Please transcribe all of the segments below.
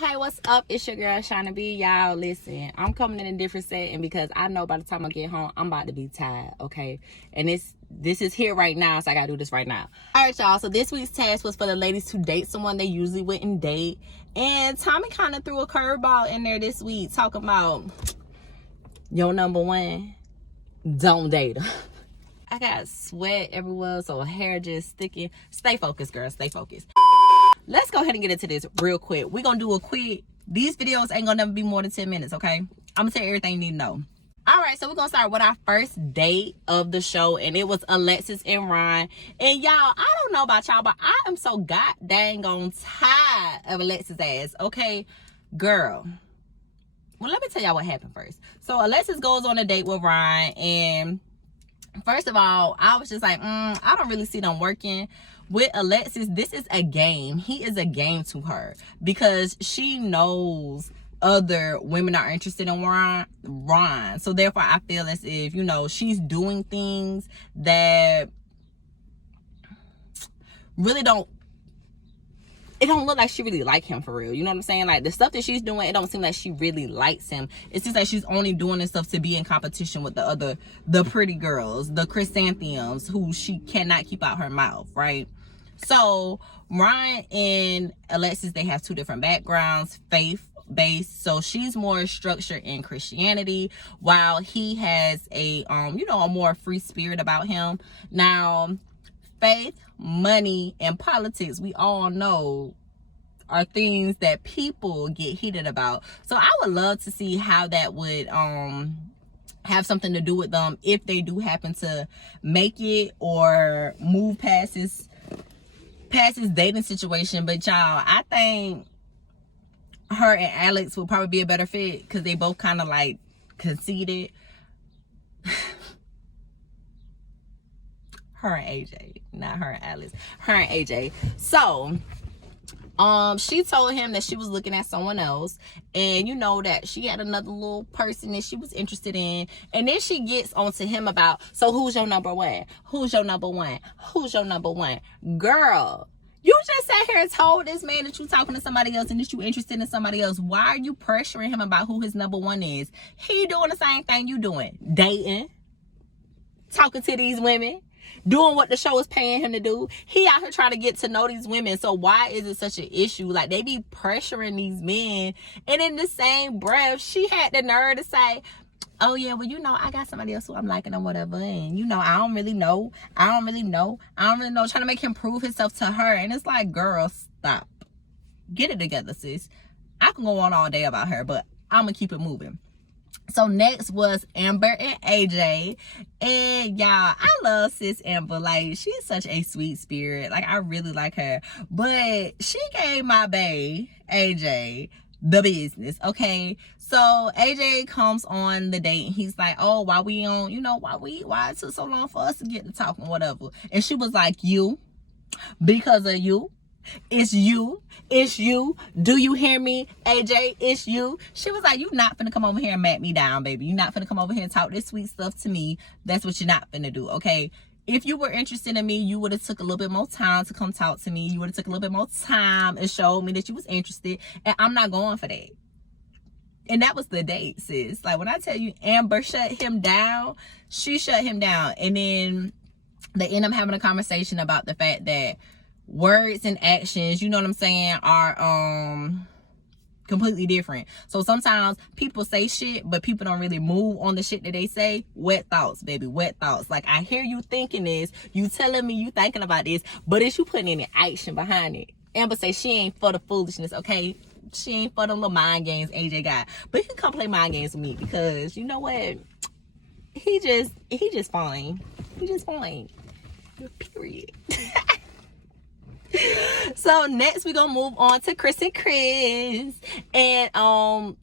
Hey, what's up? It's your girl Shana B. Y'all listen, I'm coming in a different setting because I know by the time I get home I'm about to be tired, okay? And this is here right now, so I gotta do this right now. Alright, y'all, so this week's task was for the ladies to date someone they usually wouldn't date. And Tommy kind of threw a curveball in there this week, talking about your number one, don't date her. I got sweat everywhere, so hair just sticking. Stay focused, girl, stay focused. Let's go ahead and get into this real quick. We're gonna do a quick, these videos ain't gonna never be more than 10 minutes, okay? I'm gonna tell you everything you need to know. All right, so we're gonna start with our first date of the show, and it was Alexis and Ryan. And y'all, I don't know about y'all, but I am so god dang on tired of Alexis' ass, okay? Girl, well, let me tell y'all what happened first. So Alexis goes on a date with Ryan, and first of all, I was just like, I don't really see them working. With Alexis, this is a game. He is a game to her because she knows other women are interested in Ryan. So therefore, I feel as if, you know, she's doing things that really don't look like she really like him for real. You know what I'm saying? Like, the stuff that she's doing, it don't seem like she really likes him. It seems like she's only doing this stuff to be in competition with the pretty girls, the chrysanthemums, who she cannot keep out her mouth, right? So Ryan and Alexis, they have two different backgrounds, faith-based. So she's more structured in Christianity, while he has a a more free spirit about him. Now, faith, money, and politics, we all know, are things that people get heated about. So I would love to see how that would have something to do with them if they do happen to make it or move past his dating situation. But y'all, I think her and Alex would probably be a better fit because they both kind of like conceited. Her and AJ, not her and Alex, her and AJ. So she told him that she was looking at someone else, and you know that she had another little person that she was interested in. And then she gets onto him about, so who's your number one? Who's your number one? Who's your number one? Girl, you just sat here and told this man that you talking to somebody else and that you interested in somebody else. Why are you pressuring him about who his number one is? He doing the same thing you doing. Dating, talking to these women, doing what the show is paying him to do. He out here trying to get to know these women. So why is it such an issue? Like, they be pressuring these men, and in the same breath, she had the nerve to say, oh yeah, well, you know, I got somebody else who I'm liking or whatever, and you know, I don't really know, trying to make him prove himself to her. And it's like, girl, stop, get it together, sis. I can go on all day about her, but I'm gonna keep it moving. So next was Amber and AJ. And y'all, I love sis Amber. Like, she's such a sweet spirit. Like, I really like her. But she gave my bae, AJ, the business, okay? So AJ comes on the date and he's like, oh, why it took so long for us to get to talking, whatever. And she was like, you, because of you. It's you. Do you hear me, AJ? It's you. She was like, you not finna come over here and mat me down, baby. You not finna come over here and talk this sweet stuff to me. That's what you're not finna do, okay? If you were interested in me, you would have took a little bit more time to come talk to me. You would have took a little bit more time and showed me that you was interested. And I'm not going for that. And that was the date, sis. Like, when I tell you Amber shut him down, she shut him down. And then they end up having a conversation about the fact that words and actions, you know what I'm saying, are completely different. So sometimes people say shit, but people don't really move on the shit that they say. Wet thoughts, baby, wet thoughts. Like, I hear you thinking this, you telling me you thinking about this, but is you putting any action behind it? Amber say she ain't for the foolishness, okay? She ain't for the little mind games AJ got. But he can come play mind games with me because, you know what? He just fine. He just fine. Period. So next we're gonna move on to Chris and Chris. And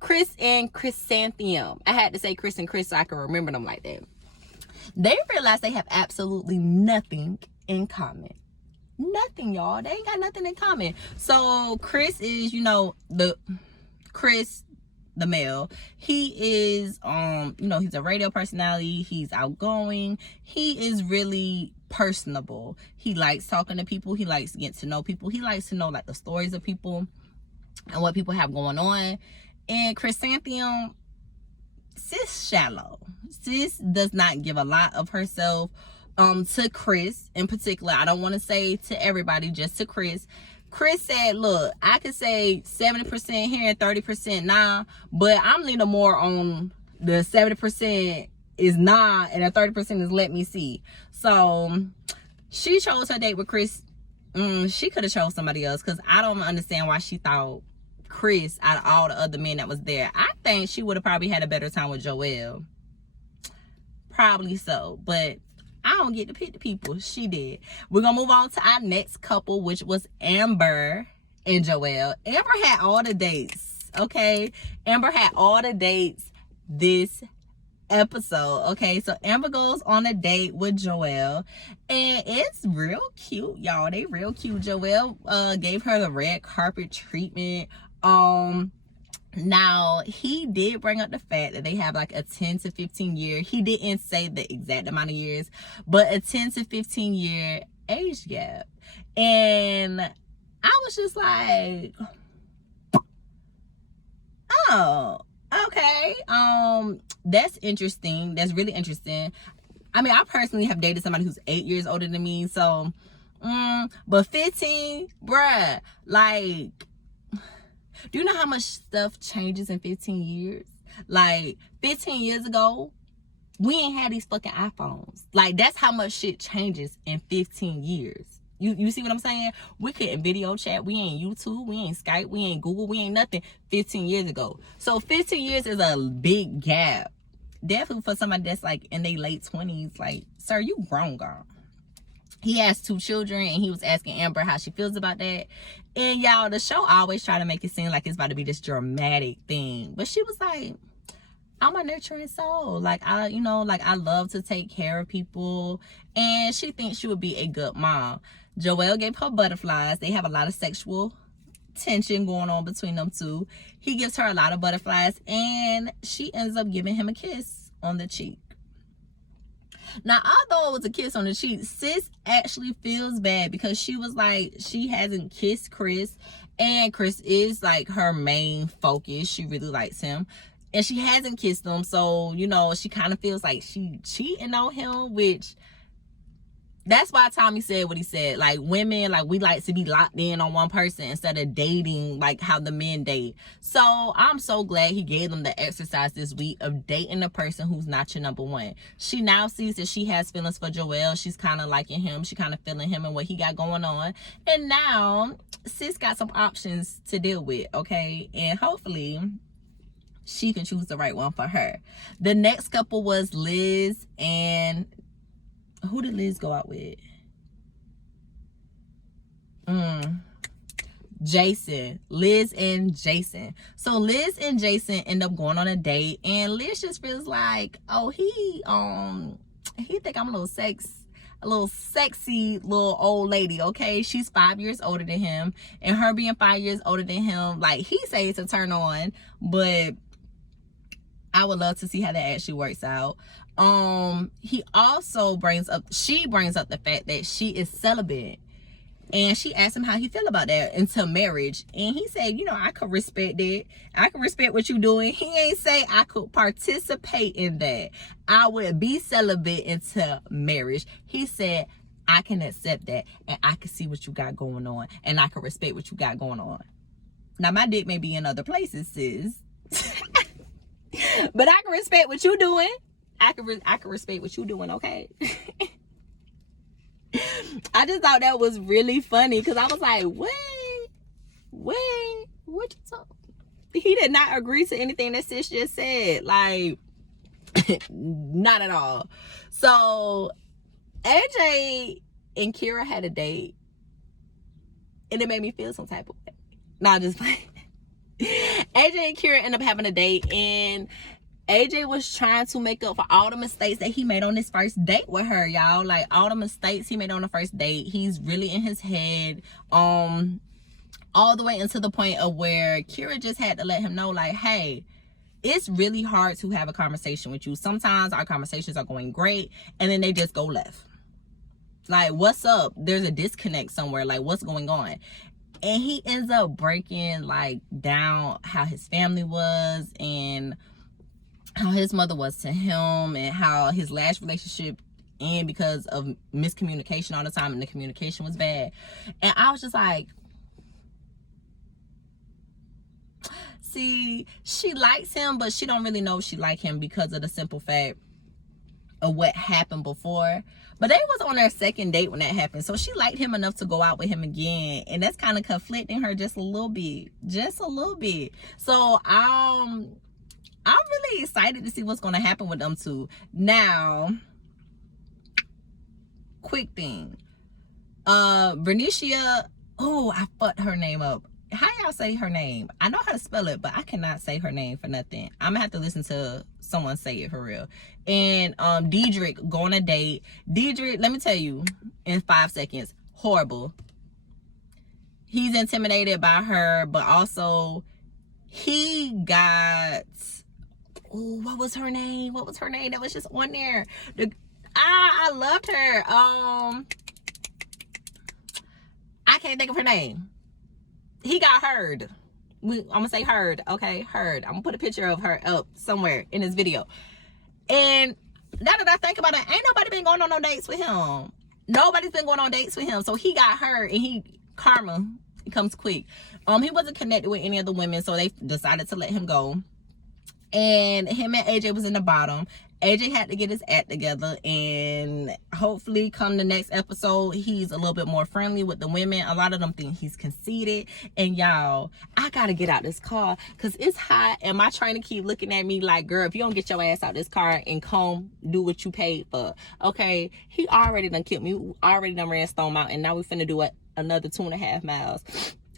Chris and Chrysanthemum. I had to say Chris and Chris so I can remember them like that. They realize they have absolutely nothing in common. Nothing, y'all. They ain't got nothing in common. So Chris is, you know, the male. He is he's a radio personality. He's outgoing. He is really personable. He likes talking to people. He likes to get to know people. He likes to know like the stories of people. and what people have going on. And chrysanthemum, sis shallow. Sis does not give a lot of herself to Chris in particular. I don't want to say to everybody, just to Chris. Chris said, look, I could say 70% here and 30% nah, but I'm leaning more on the 70% is nah and the 30% is let me see. So she chose her date with Chris. She could have chose somebody else, because I don't understand why she thought Chris out of all the other men that was there. I think she would have probably had a better time with Joel. Probably so, but I don't get to pick the people. She did. We're gonna move on to our next couple, which was Amber and Joel. Amber had all the dates, okay? Amber had all the dates this episode, okay? So Amber goes on a date with Joel, and it's real cute, y'all. They real cute. Joel gave her the red carpet treatment. Now he did bring up the fact that they have like a 10 to 15 year, he didn't say the exact amount of years, but a 10 to 15 year age gap. And I was just like, oh, okay. That's interesting. That's really interesting. I mean, I personally have dated somebody who's 8 years older than me, so but 15, bruh, like, do you know how much stuff changes in 15 years? Like, 15 years ago, we ain't had these fucking iPhones. Like, that's how much shit changes in 15 years. You see what I'm saying? We couldn't video chat. We ain't YouTube. We ain't Skype. We ain't Google. We ain't nothing 15 years ago. So 15 years is a big gap. Definitely for somebody that's like in their late 20s. Like, sir, you grown, girl. He has 2 children, and he was asking Amber how she feels about that. And y'all, the show always try to make it seem like it's about to be this dramatic thing. But she was like, I'm a nurturing soul. Like, I love to take care of people. And she thinks she would be a good mom. Joel gave her butterflies. They have a lot of sexual tension going on between them two. He gives her a lot of butterflies, and she ends up giving him a kiss on the cheek. Now, although it was a kiss on the cheek, sis actually feels bad, because she was like, she hasn't kissed Chris, and Chris is like her main focus. She really likes him, and she hasn't kissed him. So, she kind of feels like she cheating on him, which that's why Tommy said what he said. Like, women, like, we like to be locked in on one person instead of dating like how the men date. So I'm so glad he gave them the exercise this week of dating a person who's not your number one. She now sees that she has feelings for Joel. She's kind of liking him. She kind of feeling him and what he got going on. And now sis got some options to deal with, okay? And hopefully she can choose the right one for her. The next couple was Liz and... who did Liz go out with? Jason. Liz and Jason. So Liz and Jason end up going on a date, and Liz just feels like, oh, he think I'm a little sexy little old lady, okay? She's 5 years older than him, and her being 5 years older than him, like, he says to turn on, but I would love to see how that actually works out. He also brings up the fact that she is celibate, and she asked him how he feel about that until marriage, and he said, I could respect that. I could respect what you doing. He ain't say I could participate in that. I would be celibate until marriage. He said, I can accept that, and I can see what you got going on, and I can respect what you got going on. Now, my dick may be in other places, sis. But I can respect what you doing. I can respect what you doing, okay? I just thought that was really funny, because I was like, wait, what you talking? He did not agree to anything that sis just said. Like, not at all. So AJ and Kira had a date, and it made me feel some type of way. Nah, just playing. AJ and Kira ended up having a date, and AJ was trying to make up for all the mistakes that he made on his first date with her, y'all. Like, all the mistakes he made on the first date, he's really in his head, all the way into the point of where Kira just had to let him know, like, hey, it's really hard to have a conversation with you. Sometimes our conversations are going great, and then they just go left. Like, what's up? There's a disconnect somewhere. Like, what's going on? And he ends up breaking like down how his family was and how his mother was to him, and how his last relationship ended because of miscommunication all the time, and the communication was bad. And I was just like, see, she likes him, but she don't really know she like him because of the simple fact of what happened before. But they was on their second date when that happened, so she liked him enough to go out with him again, and that's kind of conflicting her just a little bit. So I'm really excited to see what's going to happen with them two. Now, quick thing, Bernicia, oh, I fucked her name up. How y'all say her name? I know how to spell it, but I cannot say her name for nothing. I'm gonna have to listen to someone say it for real. And Diedrich go on a date. Diedrich, let me tell you in 5 seconds, horrible. He's intimidated by her, but also he got, oh, what was her name? That was just on there. I loved her. I can't think of her name. He got heard. I'm gonna say heard, okay? Heard. I'm gonna put a picture of her up somewhere in this video. And now that I think about it, ain't nobody been going on no dates with him. Nobody's been going on dates with him. So he got hurt, and karma, it comes quick. He wasn't connected with any of the women, so they decided to let him go. And him and AJ was in the bottom. AJ had to get his act together, and hopefully come the next episode, he's a little bit more friendly with the women. A lot of them think he's conceited. And y'all, I gotta get out this car because it's hot, and my trainer keep looking at me like, girl, if you don't get your ass out this car and come do what you paid for, okay? He already done killed me, already done ran Stone Mountain. Now we finna do another 2.5 miles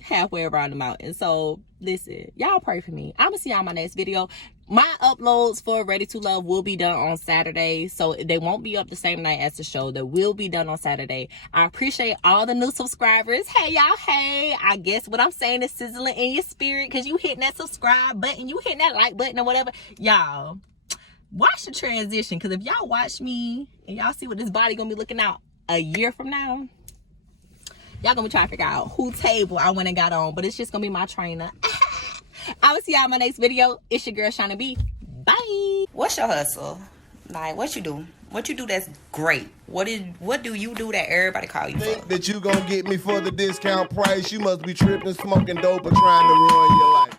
halfway around the mountain. So listen, y'all pray for me. I'm gonna see y'all in my next video. My uploads for Ready to Love will be done on Saturday, so they won't be up the same night as the show. They will be done on Saturday. I appreciate all the new subscribers. Hey y'all, hey, I guess what I'm saying is sizzling in your spirit because you hitting that subscribe button, you hitting that like button or whatever. Y'all watch the transition, because if y'all watch me and y'all see what this body gonna be looking out a year from now, y'all gonna be trying to figure out who table I went and got on. But it's just gonna be my trainer. I will see y'all in my next video. It's your girl Shauna B. Bye. What's your hustle? Like, what you do? What you do that's great? What do you do that everybody call you for? That you gonna get me for the discount price? You must be tripping, smoking dope, or trying to ruin your life.